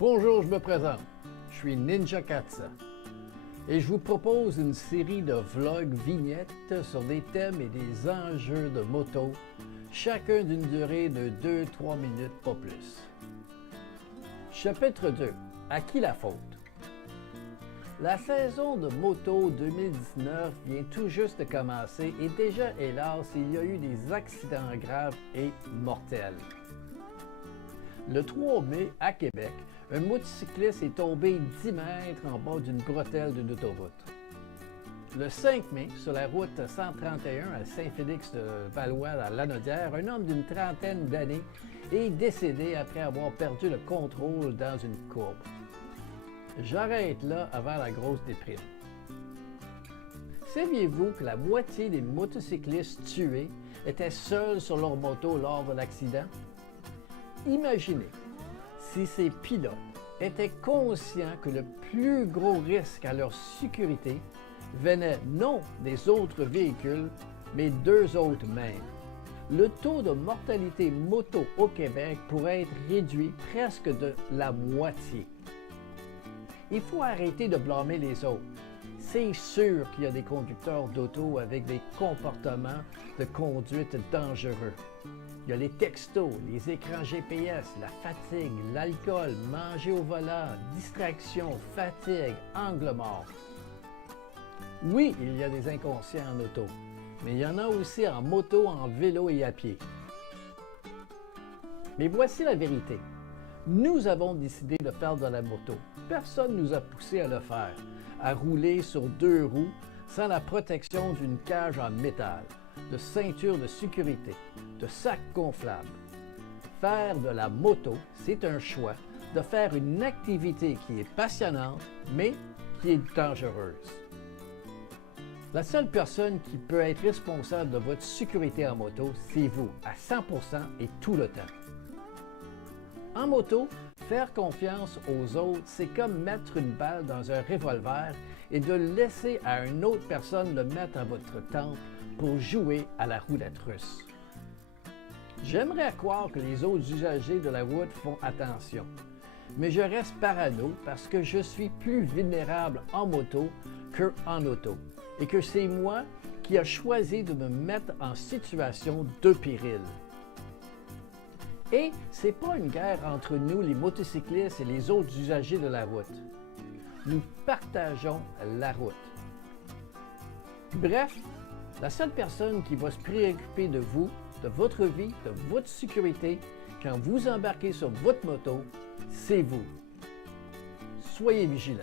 Bonjour, je me présente. Je suis Ninja Katsa et je vous propose une série de vlogs vignettes sur des thèmes et des enjeux de moto, chacun d'une durée de 2-3 minutes, pas plus. Chapitre 2. À qui la faute? La saison de moto 2019 vient tout juste de commencer et déjà, hélas, il y a eu des accidents graves et mortels. Le 3 mai, à Québec, un motocycliste est tombé 10 mètres en bas d'une bretelle d'une autoroute. Le 5 mai, sur la route 131 à Saint-Félix-de-Valois, à Lanaudière, un homme d'une trentaine d'années est décédé après avoir perdu le contrôle dans une courbe. J'arrête là avant la grosse déprime. Saviez-vous que la moitié des motocyclistes tués étaient seuls sur leur moto lors de l'accident? Imaginez si ces pilotes étaient conscients que le plus gros risque à leur sécurité venait non des autres véhicules, mais d'eux autres mêmes. Le taux de mortalité moto au Québec pourrait être réduit presque de la moitié. Il faut arrêter de blâmer les autres. C'est sûr qu'il y a des conducteurs d'auto avec des comportements de conduite dangereux. Il y a les textos, les écrans GPS, la fatigue, l'alcool, manger au volant, distraction, fatigue, angle mort. Oui, il y a des inconscients en auto, mais il y en a aussi en moto, en vélo et à pied. Mais voici la vérité. Nous avons décidé de faire de la moto. Personne ne nous a poussé à le faire, à rouler sur deux roues sans la protection d'une cage en métal, de ceinture de sécurité, de sacs gonflables. Faire de la moto, c'est un choix de faire une activité qui est passionnante, mais qui est dangereuse. La seule personne qui peut être responsable de votre sécurité en moto, c'est vous, à 100% et tout le temps. En moto, faire confiance aux autres, c'est comme mettre une balle dans un revolver et de laisser à une autre personne le mettre à votre temple pour jouer à la roulette russe. J'aimerais croire que les autres usagers de la route font attention, mais je reste parano parce que je suis plus vulnérable en moto qu'en auto et que c'est moi qui ai choisi de me mettre en situation de péril. Et c'est pas une guerre entre nous, les motocyclistes et les autres usagers de la route. Nous partageons la route. Bref, la seule personne qui va se préoccuper de vous, de votre vie, de votre sécurité, quand vous embarquez sur votre moto, c'est vous. Soyez vigilants.